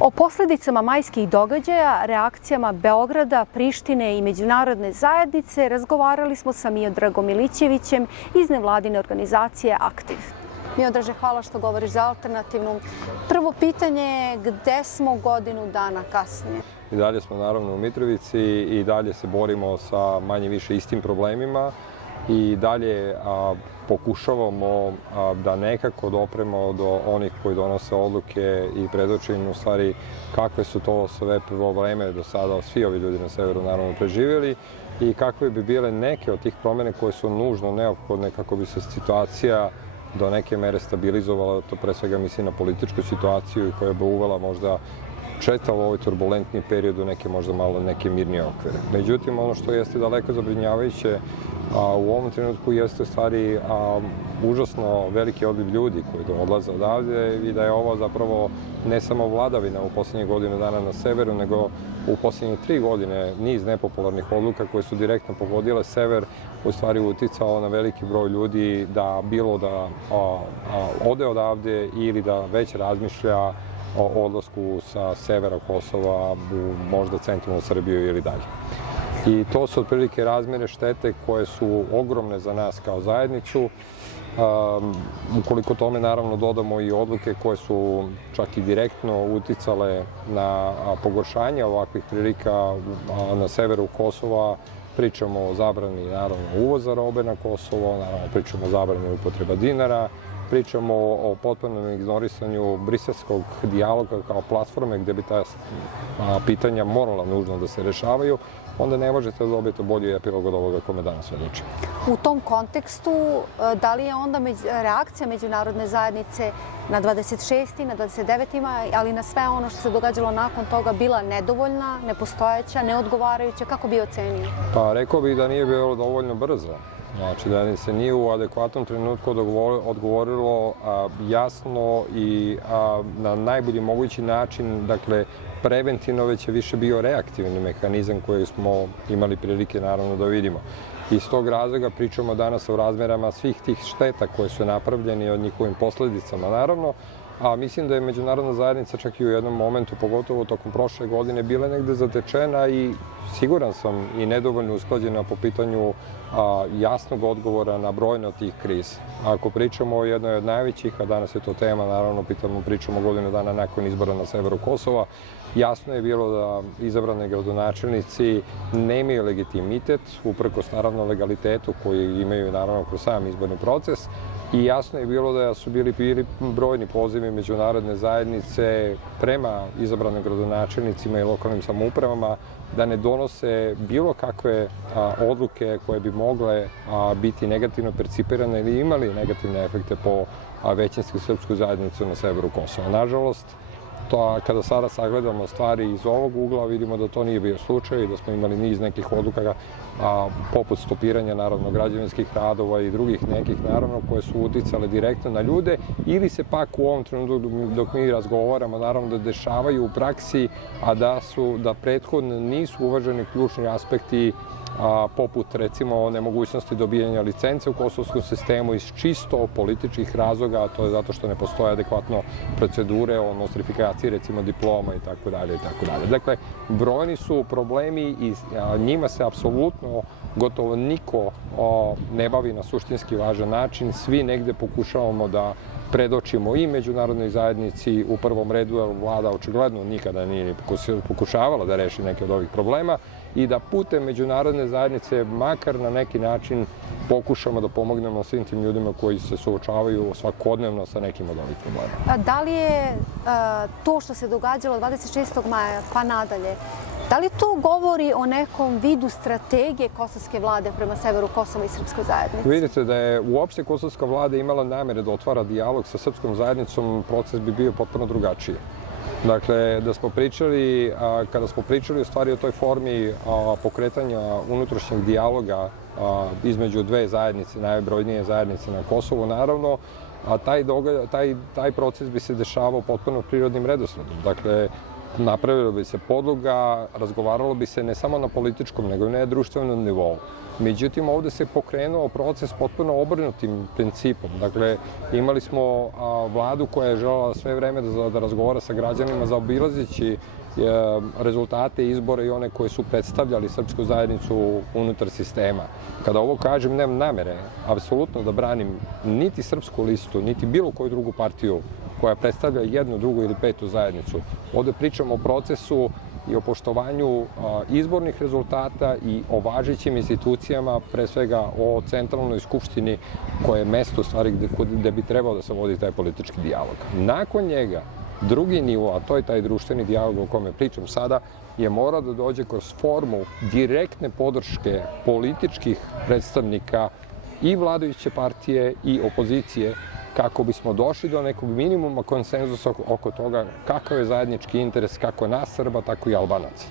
O posledicama majskih događaja, reakcijama Beograda, Prištine i međunarodne zajednice razgovarali smo sa Miodragom Milićevićem iz nevladine organizacije Aktiv. Miodraže, hvala što govoriš za Alternativnu. Prvo pitanje je gde smo godinu dana kasnije? I dalje smo naravno u Mitrovici i dalje se borimo sa manje više istim problemima i dalje pokušavamo da nekako dopremo do onih koji donose odluke i predoče im u stvari kakve su to sve probleme do sada svi ovi ljudi na severu naravno preživjeli i kakve bi bile neke od tih promjene koje su nužno neophodne kako bi se situacija do neke mere stabilizovala, to pre svega mislim na političku situaciju i koja bi uvela možda četav ovoj turbulentni period u neke možda malo neke mirnije okvire. Međutim, ono što jeste daleko zabrinjavajuće u ovom trenutku jeste stvari užasno veliki odliv ljudi koji odlaze odavde i da je ovo zapravo ne samo vladavina u posljednjih godinu dana na severu, nego u posljednjih 3 godine niz nepopularnih odluka koje su direktno pogodile sever u stvari uticao na veliki broj ljudi da bilo da ode odavde ili da već razmišlja o odlasku sa severa Kosova u možda centralnu Srbiju ili dalje. I to su otprilike razmjere štete koje su ogromne za nas kao zajednicu. Ukoliko tome naravno dodamo i odluke koje su čak i direktno uticale na pogoršanje ovakvih prilika na severu Kosova, pričamo o zabrani naravno uvoza robe na Kosovo, naravno pričamo o zabrani upotreba dinara, pričamo o potpunom ignorisanju briselskog dijaloga kao platforme gdje bi ta pitanja morala nužno da se rešavaju, onda ne možete dobiti bolji epilog od ovoga kome danas odlučimo. U tom kontekstu, da li je onda reakcija međunarodne zajednice na 26. na 29. ali na sve ono što se događalo nakon toga bila nedovoljna, nepostojeća, neodgovarajuća? Kako bi ocenio? Pa rekao bih da nije bilo dovoljno brzo. Znači da se nije u adekvatnom trenutku odgovorilo jasno i na najbolji mogući način, dakle preventivno već je više bio reaktivni mehanizam koji smo imali prilike naravno da vidimo. Iz tog razloga pričamo danas o razmerama svih tih šteta koje su napravljeni od njihovim posledicama naravno, a mislim da je međunarodna zajednica čak i u jednom momentu, pogotovo tokom prošle godine, bila negde zatečena i siguran sam i nedovoljno usklađena po pitanju jasnog odgovora na brojne od tih kriza. Ako pričamo o jednoj od najvećih, a danas je to tema, naravno pričamo godinu dana nakon izbora na severu Kosova, jasno je bilo da izabrani gradonačelnici nemaju legitimitet, uprkos naravno legalitetu koji imaju naravno kroz sam izborni proces, i jasno je bilo da su bili brojni pozivi međunarodne zajednice prema izabranim gradonačelnicima i lokalnim samoupravama da ne donose bilo kakve odluke koje bi mogle biti negativno percipirane ili imali negativne efekte po većinsku srpsku zajednicu na severu Kosova. Nažalost, kada sada sagledamo stvari iz ovog ugla, vidimo da to nije bio slučaj i da smo imali niz nekih odluka poput stopiranja naravno građevinskih radova i drugih nekih naravno koje su uticale direktno na ljude ili se pak u ovom trenutku dok mi razgovaramo naravno da dešavaju u praksi, a da prethodno nisu uvaženi ključni aspekti poput recimo nemogućnosti dobijanja licence u kosovskom sistemu iz čisto političkih razloga, a to je zato što ne postoje adekvatno procedure o nostrifikaciji recimo diploma i tako dalje. Dakle, brojni su problemi i njima se apsolutno gotovo niko ne bavi na suštinski važan način. Svi negde pokušavamo da predočimo i međunarodnoj zajednici u prvom redu, jer vlada očigledno nikada nije pokušavala da reši neke od ovih problema i da putem međunarodne zajednice makar na neki način pokušamo da pomognemo svim tim ljudima koji se suočavaju svakodnevno sa nekim od ovih problema. Da li je to što se događalo 26. maja pa nadalje, da li to govori o nekom vidu strategije kosovske vlade prema severu Kosova i srpskoj zajednici? Vidite da je uopšte kosovska vlada imala namere da otvara dijalog sa srpskom zajednicom, proces bi bio potpuno drugačiji. Dakle, kada smo pričali u stvari o toj formi pokretanja unutrašnjeg dijaloga između dve zajednice, najbrojnije zajednice na Kosovu, naravno, a taj proces bi se dešavao potpuno prirodnim redosledom. Dakle, napravila bi se podloga, razgovaralo bi se ne samo na političkom, nego i na društvenom nivou. Međutim, ovde se pokrenuo proces potpuno obrnutim principom. Dakle, imali smo vladu koja je želela sve vreme da razgovara sa građanima zaobilazeći rezultate izbora i one koje su predstavljali srpsku zajednicu unutar sistema. Kada ovo kažem, nemam namere apsolutno da branim niti srpsku listu, niti bilo koju drugu partiju koja predstavlja jednu, drugu ili petu zajednicu. Ovde pričamo o procesu i o poštovanju izbornih rezultata i o važećim institucijama, pre svega o centralnoj skupštini koje je mesto u stvari gde bi trebao da se vodi taj politički dijalog. Nakon njega, drugi nivo, a to je taj društveni dijalog o kome pričam sada, je morao da dođe kroz formu direktne podrške političkih predstavnika i vladajuće partije i opozicije, kako bismo došli do nekog minimuma konsenzusa oko toga kakav je zajednički interes kako nas Srba, tako i Albanaca.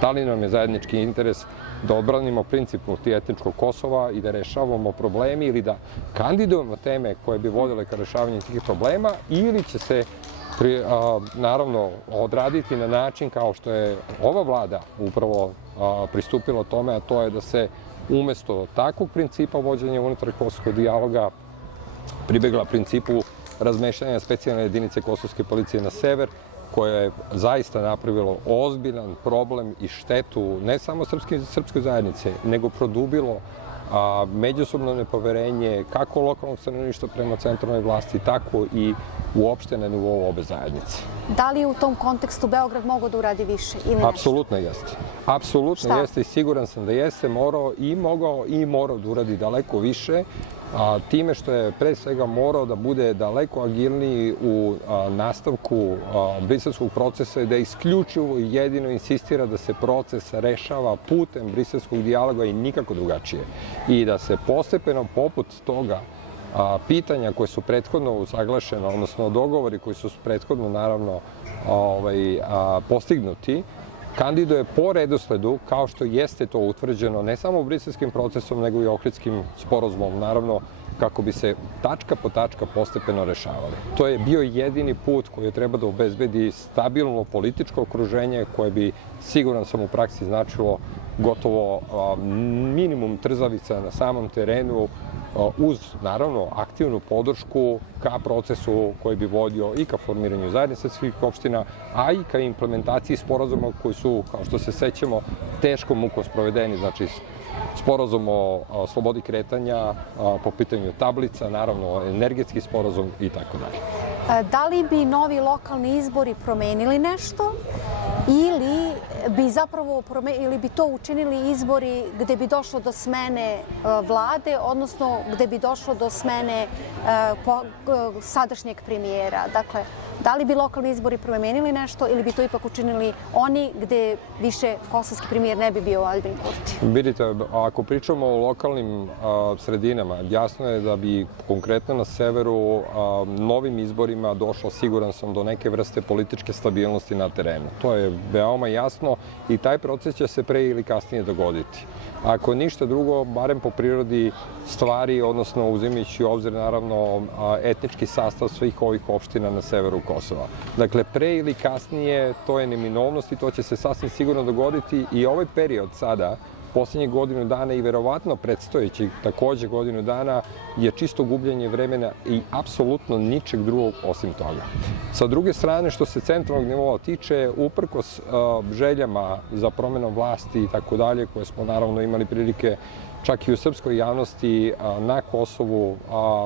Da li nam je zajednički interes da odbranimo princip multietničkog Kosova i da rešavamo problemi ili da kandidujemo teme koje bi vodile ka rešavanju tih problema, ili će se naravno odraditi na način kao što je ova vlada upravo pristupila tome, a to je da se umesto takvog principa vođenja unutar kosovskog dijaloga pribegla principu razmeštanja specijalne jedinice kosovske policije na sever, koje je zaista napravilo ozbiljan problem i štetu ne samo srpskoj zajednice, nego produbilo međusobno nepoverenje kako lokalnog stanovništva prema centralnoj vlasti, tako i uopšte na nivou obe zajednice. Da li je u tom kontekstu Beograd mogao da uradi više ili nešto? Apsolutno jeste. Apsolutno jeste i siguran sam da jeste mogao i morao da uradi daleko više, time što je pre svega morao da bude daleko agilniji u nastavku briselskog procesa i da isključivo i jedino insistira da se proces rešava putem briselskog dijaloga i nikako drugačije. I da se postepeno poput toga pitanja koje su prethodno usaglašena, odnosno dogovori koji su prethodno naravno postignuti, kandiduje po redosledu, kao što jeste to utvrđeno ne samo briselskim procesom, nego i Ohridskim sporazumom, naravno, kako bi se tačka po tačka postepeno rešavali. To je bio jedini put koji je treba da obezbedi stabilno političko okruženje koje bi, siguran sam, u praksi značilo gotovo minimum trzavica na samom terenu, uz, naravno, aktivnu podršku ka procesu koji bi vodio i ka formiranju zajednice svih opština, a i ka implementaciji sporazuma koji su, kao što se sećamo, teškom mukom sprovedeni, znači sporazum o slobodi kretanja po pitanju tablica, naravno energetski sporazum i tako dalje. Da li bi novi lokalni izbori promenili nešto ili bi to učinili izbori gde bi došlo do smene vlade, odnosno gde bi došlo do smene sadašnjeg premijera? Dakle, da li bi lokalni izbori promenili nešto ili bi to ipak učinili oni gde više kosovski premijer ne bi bio Aljbin Kurti? Vidite, ako pričamo o lokalnim sredinama, jasno je da bi konkretno na severu novim izborima došlo, siguran sam, do neke vrste političke stabilnosti na terenu. To je veoma jasno i taj proces će se pre ili kasnije dogoditi. Ako ništa drugo, barem po prirodi stvari, odnosno uzimajući u obzir naravno etnički sastav svih ovih opština na severu Kosova. Dakle, pre ili kasnije to je neminovnost i to će se sasvim sigurno dogoditi i ovaj period sada, poslednjih godinu dana i verovatno predstojećih takođe godinu dana, je čisto gubljenje vremena i apsolutno ničeg drugog osim toga. Sa druge strane, što se centralnog nivoa tiče, uprkos željama za promenom vlasti i tako dalje, koje smo naravno imali prilike čak i u srpskoj javnosti na Kosovu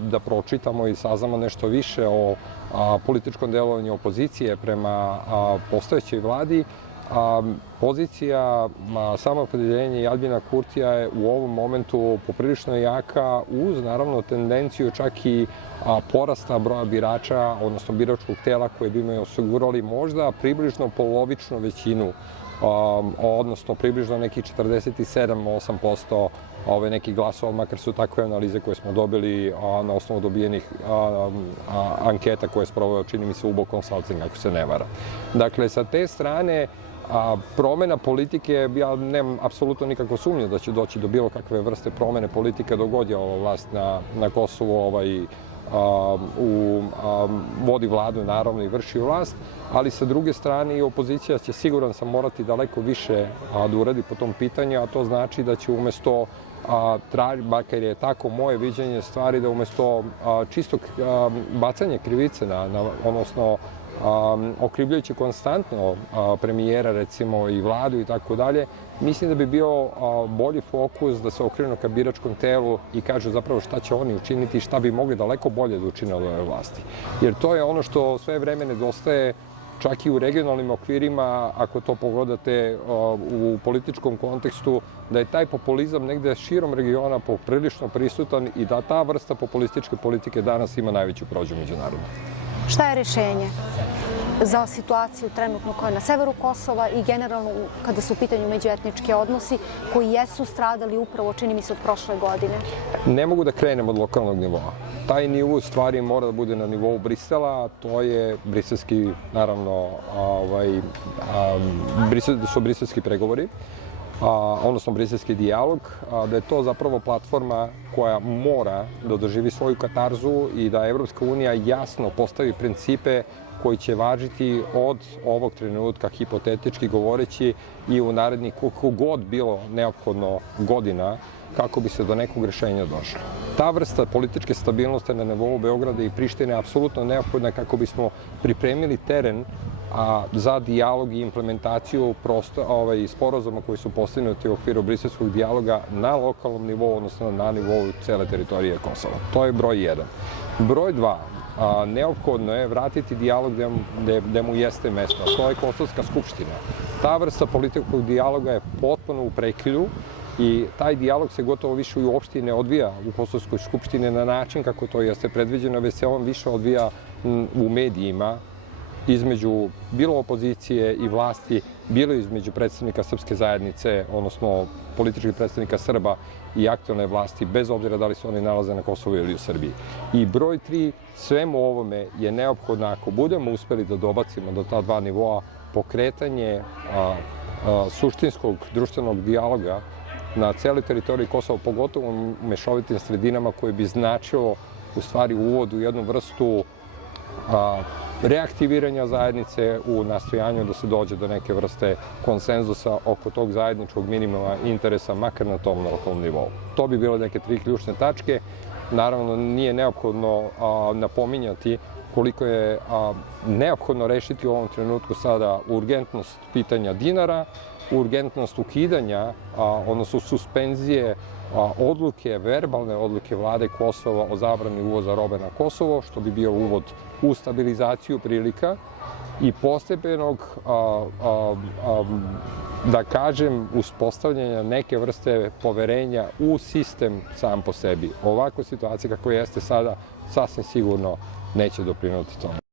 da pročitamo i saznamo nešto više o političkom delovanju opozicije prema postojećoj vladi, pozicija samoopredeljenja Aljbina Kurtija je u ovom momentu poprilično jaka, uz naravno tendenciju čak i porasta broja birača, odnosno biračkog tela koje bi imaju osigurali možda približno polovičnu većinu, odnosno približno nekih 47-8% nekih glasova, makar su takve analize koje smo dobili na osnovu dobijenih anketa koje je sproveo, čini mi se, UBO Consulting, ako se ne varam. Dakle, sa te strane, promena politike, ja nemam apsolutno nikakvu sumnju da će doći do bilo kakve vrste promene politike dok god je ova vlast na Kosovu vodi vladu naravno i vrši vlast, ali sa druge strane i opozicija će, siguran sam, morati daleko više da uradi po tom pitanju, a to znači da će umesto makar je tako moje viđenje stvari, da umesto čistog bacanja krivice odnosno okrivljujući konstantno premijera, recimo, i vladu i tako dalje, mislim da bi bio bolji fokus da se okrenu ka biračkom telu i kažu zapravo šta će oni učiniti i šta bi mogli daleko bolje da učine od ove vlasti. Jer to je ono što sve vreme nedostaje, čak i u regionalnim okvirima, ako to pogledate u političkom kontekstu, da je taj populizam negde širom regiona poprilično prisutan i da ta vrsta populističke politike danas ima najveću prođu međunarodno. Šta je rešenje za situaciju trenutno koja je na severu Kosova i generalno kada su u pitanju međuetnički odnosi koji jesu stradali upravo, čini mi se, od prošle godine? Ne mogu da krenem od lokalnog nivoa. Taj nivo stvari mora da bude na nivou Brisela, a to je briselski, naravno, su briselski pregovori, odnosno briselski dijalog, da je to zapravo platforma koja mora da doživi svoju katarzu i da Evropska unija jasno postavi principe koji će važiti od ovog trenutka, hipotetički govoreći, i u narednih koliko god bilo neophodno godina kako bi se do nekog rešenja došlo. Ta vrsta političke stabilnosti na nivou Beograda i Prištine je apsolutno neophodna kako bismo pripremili teren za dijalog i implementaciju sporazuma koji su postignuti u okviru briselskog dijaloga na lokalnom nivou, odnosno na nivou cele teritorije Kosova. To je broj 1. Broj 2. Neophodno je vratiti dijalog gde mu jeste mesto, a to je Kosovska skupština. Ta vrsta političkog dijaloga je potpuno u prekilju i taj dijalog se gotovo više uopšte ne odvija u Kosovskoj skupštini na način kako to jeste predviđeno, već se on više odvija u medijima između bilo opozicije i vlasti, bilo između predstavnika srpske zajednice, odnosno političkih predstavnika Srba i aktualne vlasti, bez obzira da li se oni nalaze na Kosovu ili u Srbiji. I broj 3, svemu ovome je neophodno, ako budemo uspeli da dobacimo do ta dva nivoa, pokretanje suštinskog društvenog dijaloga na celoj teritoriji Kosova, pogotovo u mešovitim sredinama, koje bi značilo u stvari uvod u jednu vrstu reaktiviranja zajednice u nastojanju da se dođe do neke vrste konsenzusa oko tog zajedničkog minimuma interesa, makar na tom lokalnom nivou. To bi bilo neke 3 ključne tačke. Naravno, nije neophodno napominjati koliko je neophodno rešiti u ovom trenutku sada urgentnost pitanja dinara, urgentnost ukidanja, odnosno suspenzije odluke, verbalne odluke vlade Kosova o zabrani uvoza robe na Kosovo, što bi bio uvod u stabilizaciju prilika i postepenog, da kažem, uspostavljanja neke vrste poverenja u sistem sam po sebi. Ovakva situacija kako jeste sada sasvim sigurno neće doprinuti tome.